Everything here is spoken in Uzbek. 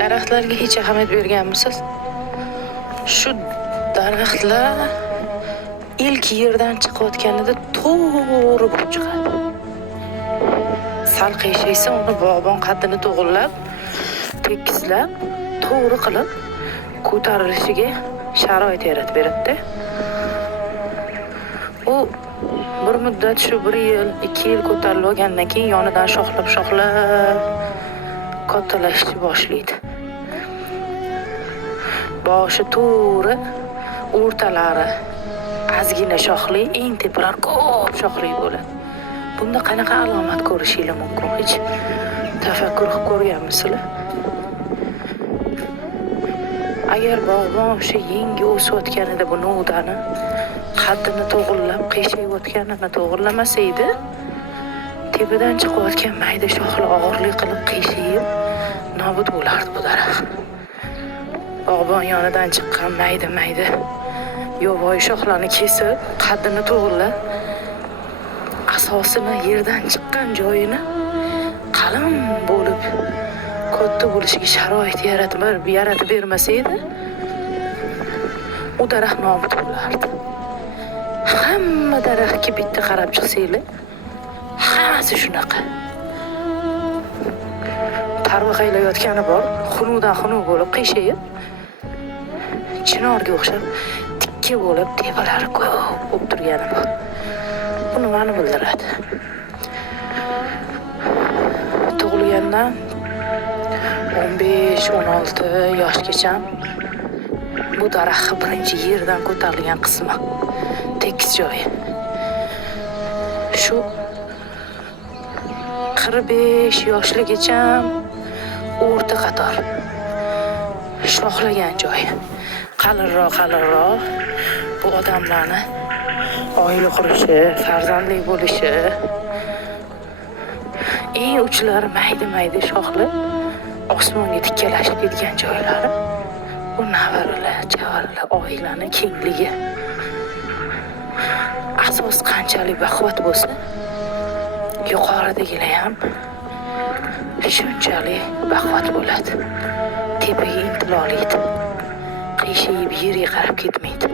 Daraxtlarga hech ahamiyat berganmisiz? Shu daraxtlar ilk yerdan chiqayotganida to'g'ri bo'lib chiqadi. Sal qiyshaysa uni bog'bon qaddini to'g'irlab, tekizlab, to'g'ri qilib ko'tarilishiga sharoit yaratib beradi. U bir muddat shu 1 yil, 2 yil ko'tarilib olgandan keyin yonidan shoxlab kattalashishni boshlaydi. Boshi to'g'ri, o'rtalari ozgina shoxli, eng tepalar ko'p shoxli bo'ladi. Bunda qanaqa alomat ko'rishingiz mumkin? Hech tafakkur qilib ko'rganmisizlar? Agar bog'bon o'sha yangi o'sayotganida bu novdani qaddini to'g'irlab, qiyshayotganini to'g'irlamasa edi, tepadan chiqayotgan mayda shoxlar og'irlik qilib qiyshayib nobud bo'lardi bu daraxt. Bog'bon yonidan chiqqan mayda yovvoyi shoxlarni kesib, qaddini to'g'irlab, asosini yerdan chiqqan joyini qalin bo'lib katta bo'lishiga sharoit yaratib bermasa edi, u daraxt nobud bo'lardi. Hamma daraxtga bitta qarab chiqsanglar, hammasi shunaqa. Tarvaqaylayotgani bor, xunuvdan xunuv bo'lib qiyshayib, chinorga o'xshab tikka bo'lib tepalari ko'p bo'lib turgani bor. Bu nimani bildiradi? Tug'ilgandan 15-16 yoshgacha bu daraxt birinchi yerdan ko'tarilgan qismi, tekis joyi. Shu 45 yoshligicha o'rta qator shoxlagan joyi. Qalinroq bu odamlarni oila qurishi, farzandli bo'lishi, eng uchlari mayda shoxli osmonga tikkalashib ketgan joylari. Bu nevaralar, javaralar, oilani kengligi. Asos qanchalik baquvvat bo'lsa, yuqoridagilar ham shunchalik baquvvat bo'ladi. Tepaga intila oladi. Qiyshayib yerga qarab ketmaydi.